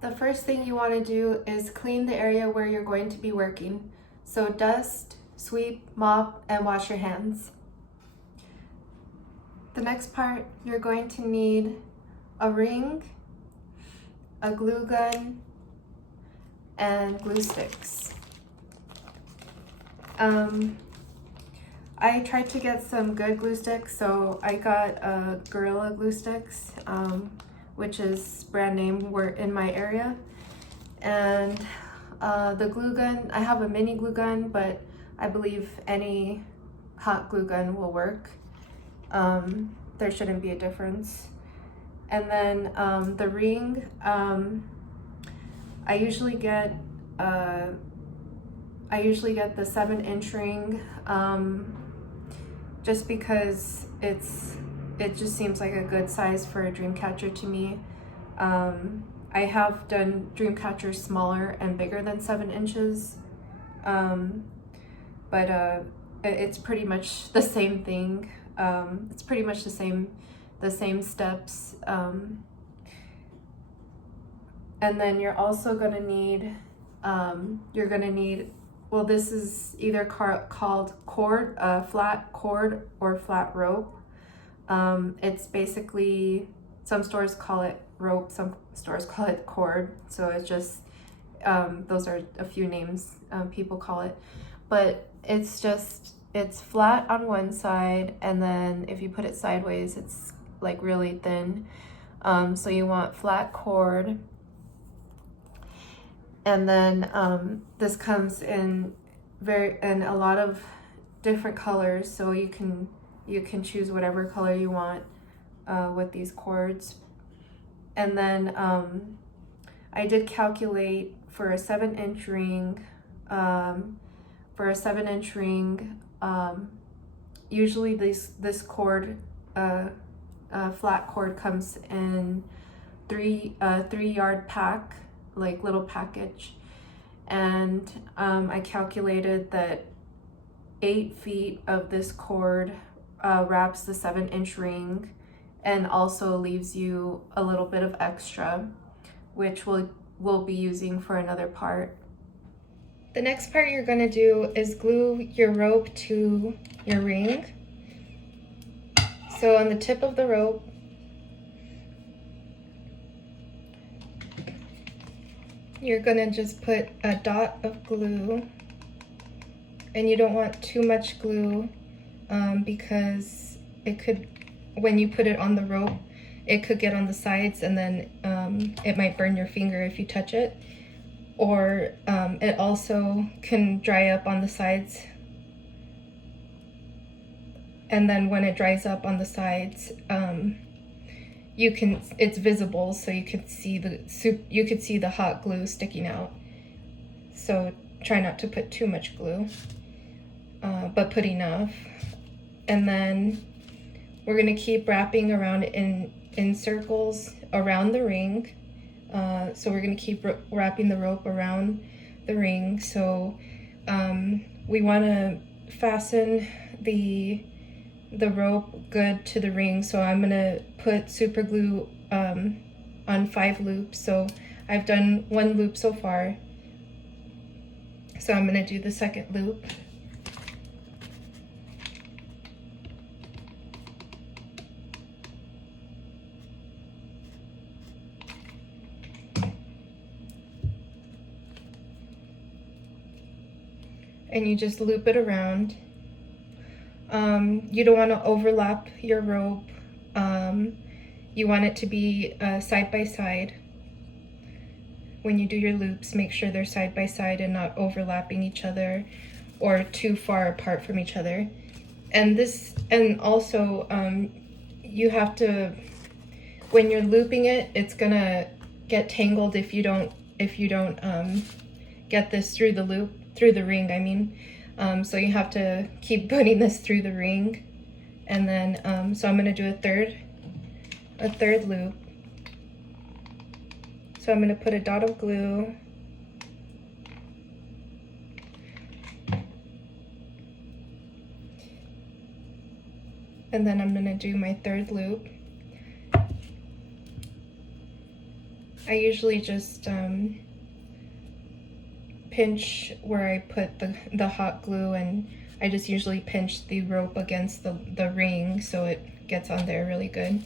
The first thing you want to do is clean the area where you're going to be working. So dust, sweep, mop, and wash your hands. The next part, you're going to need a ring, a glue gun, and glue sticks. I tried to get some good glue sticks, so I got Gorilla glue sticks, which is brand name in my area. And the glue gun, I have a mini glue gun, but I believe any hot glue gun will work. There shouldn't be a difference. And then the ring, I usually get the 7-inch ring, just because it just seems like a good size for a dream catcher to me. I have done dream catchers smaller and bigger than 7 inches, but it's pretty much the same thing. It's pretty much the same steps. And then you're also gonna need, well, this is either called cord, flat cord, or flat rope. It's basically, some stores call it rope, some stores call it cord. So it's just, those are a few names people call it. But it's flat on one side, and then if you put it sideways, it's like really thin. So you want flat cord. And then this comes in a lot of different colors, so you can choose whatever color you want with these cords. And then I did calculate for a 7-inch ring. Usually this cord, flat cord, comes in 3-yard pack, like little package. And I calculated that 8 feet of this cord wraps the 7-inch ring, and also leaves you a little bit of extra, which we'll be using for another part. The next part you're gonna do is glue your rope to your ring. So on the tip of the rope, you're gonna just put a dot of glue, and you don't want too much glue because it could, when you put it on the rope, it could get on the sides, and then it might burn your finger if you touch it. Or it also can dry up on the sides, and then when it dries up on the sides, it's visible, so you could see the hot glue sticking out. So try not to put too much glue, but put enough. And then we're gonna keep wrapping around in circles around the ring. So we're gonna keep wrapping the rope around the ring. So we wanna fasten the rope good to the ring. So I'm gonna put super glue on 5 loops. So I've done 1 loop so far. So I'm gonna do the second loop. And you just loop it around. You don't want to overlap your rope. You want it to be side by side. When you do your loops, make sure they're side by side and not overlapping each other or too far apart from each other. And also you have to, when you're looping it, it's gonna get tangled if you don't get this through the ring, I mean. So you have to keep putting this through the ring. And then, so I'm gonna do a third loop. So I'm gonna put a dot of glue. And then I'm gonna do my third loop. I usually just pinch where I put the hot glue, and I just usually pinch the rope against the ring so it gets on there really good.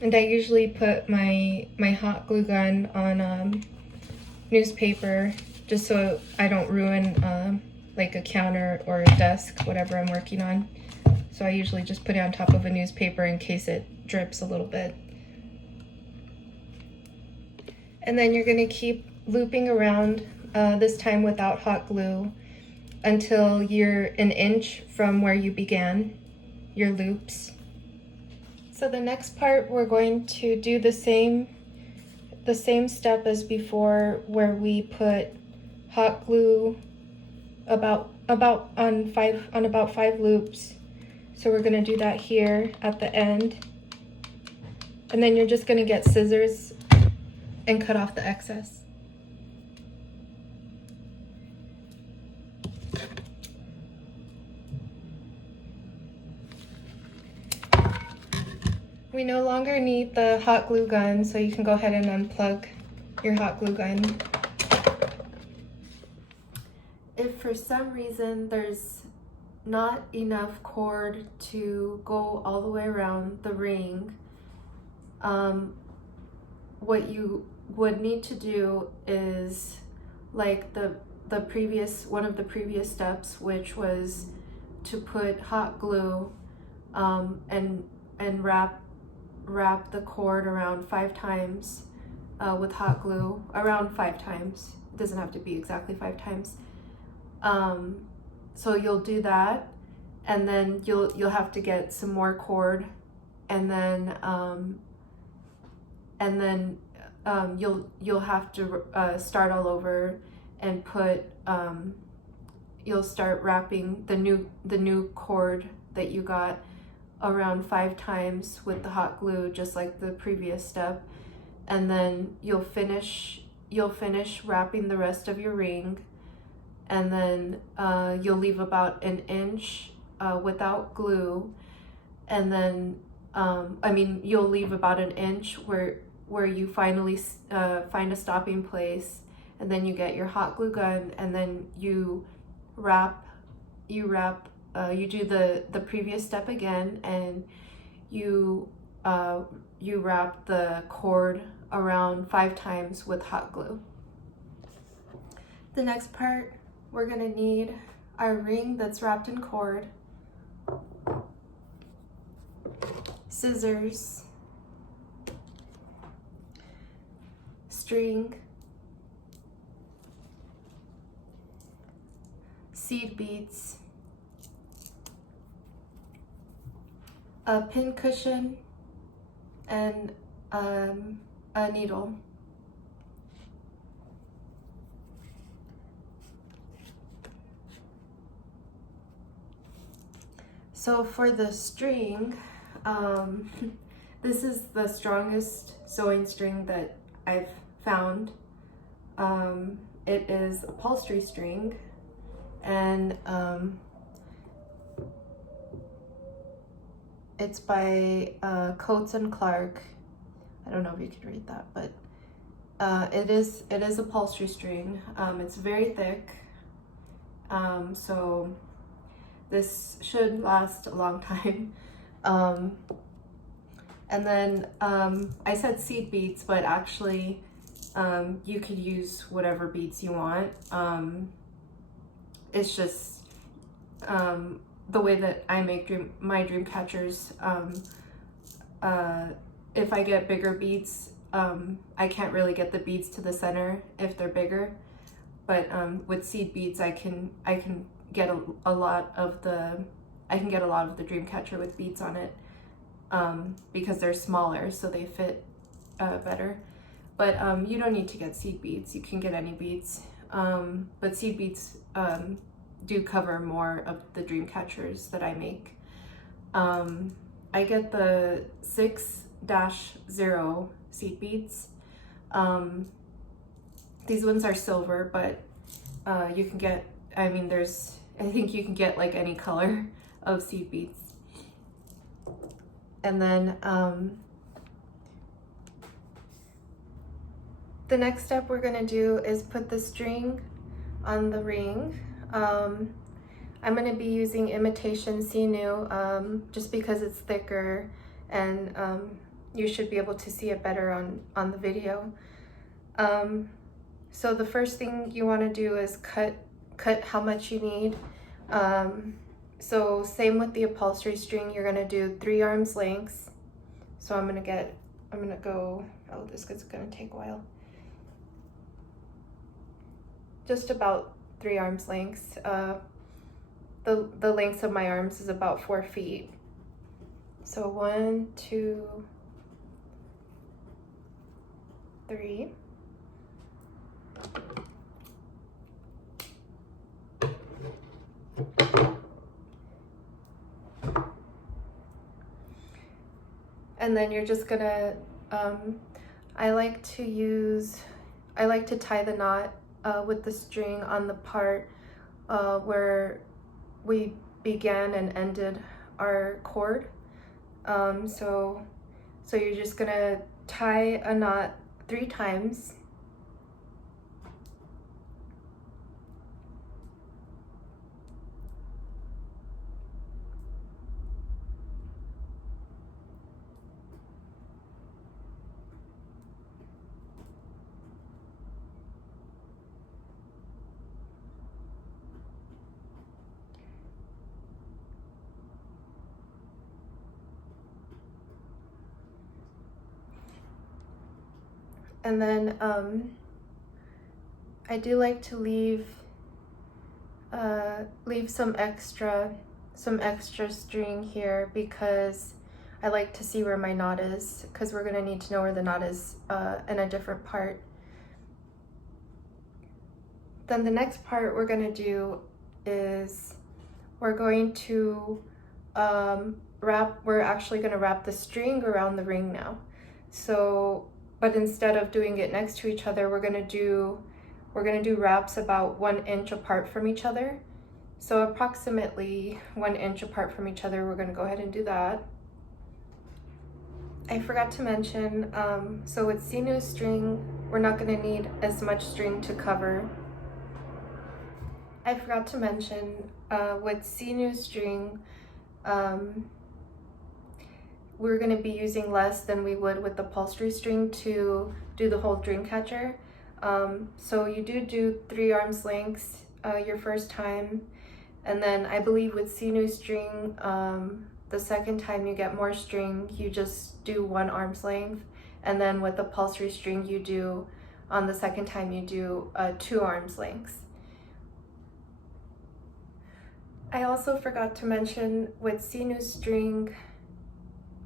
And I usually put my hot glue gun on newspaper just so I don't ruin like a counter or a desk, whatever I'm working on. So I usually just put it on top of a newspaper in case it drips a little bit. And then you're gonna keep looping around, this time without hot glue, until you're an inch from where you began your loops. So the next part, we're going to do the same step as before, where we put hot glue about five loops. So we're gonna do that here at the end. And then you're just gonna get scissors and cut off the excess. We no longer need the hot glue gun, so you can go ahead and unplug your hot glue gun. If for some reason there's not enough cord to go all the way around the ring, what you would need to do is like one of the previous steps, which was to put hot glue and wrap the cord around 5 times with hot glue, around 5 times. It doesn't have to be exactly 5 times. So you'll do that, and then you'll have to get some more cord, and then you'll have to start all over and put you'll start wrapping the new cord that you got around 5 times with the hot glue, just like the previous step, and then you'll finish wrapping the rest of your ring, and then you'll leave about an inch without glue, and then you'll leave about an inch where you finally find a stopping place, and then you get your hot glue gun, and then you do the previous step again, and you wrap the cord around 5 times with hot glue. The next part, we're gonna need our ring that's wrapped in cord, scissors, string, seed beads, a pin cushion, and a needle. So for the string, this is the strongest sewing string that I've found. It is upholstery string, and it's by Coates and Clark. I don't know if you can read that, but it is upholstery string. It's very thick, so this should last a long time. And then I said seed beads, but actually you could use whatever beads you want. It's just the way that I make my dream catchers. If I get bigger beads, I can't really get the beads to the center if they're bigger, but with seed beads I can get a lot of the dream catcher with beads on it, because they're smaller, so they fit better. But you don't need to get seed beads, you can get any beads, but seed beads do cover more of the dream catchers that I make. I get the 6-0 seed beads. These ones are silver, but you can get, I think you can get like any color of seed beads. And then the next step we're gonna do is put the string on the ring. I'm gonna be using imitation sinew just because it's thicker, and you should be able to see it better on the video. So the first thing you wanna do is cut how much you need. So same with the upholstery string, you're gonna do 3 arms lengths. So I'm gonna go, oh, this is gonna take a while. Just about 3 arms lengths. The length of my arms is about 4 feet. So 1, 2, 3. And then you're just gonna, I like to tie the knot with the string on the part where we began and ended our cord. So you're just gonna tie a knot 3 times. And then I do like to leave some extra string here because I like to see where my knot is, because we're gonna need to know where the knot is in a different part. Then the next part we're gonna do is we're going to we're actually gonna wrap the string around the ring now. So, but instead of doing it next to each other, we're gonna do wraps about 1 inch apart from each other. So approximately 1 inch apart from each other, we're gonna go ahead and do that. I forgot to mention, so with sinew string, we're not gonna need as much string to cover. I forgot to mention, with sinew string, we're going to be using less than we would with the upholstery string to do the whole dream catcher. So you do 3 arms lengths your first time, and then I believe with sinew string, the second time you get more string, you just do 1 arm's length, and then with the upholstery string, you do, on the second time, you do 2 arms lengths. I also forgot to mention with sinew string,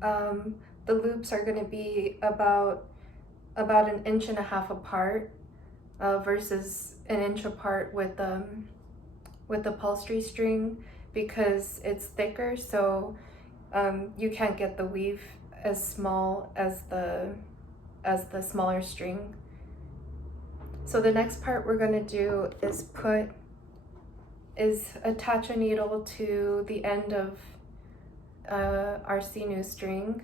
the loops are going to be about 1.5 inches apart versus 1 inch apart with the upholstery string, because it's thicker, so you can't get the weave as small as the smaller string. So the next part we're going to do is attach a needle to the end of our sinew string,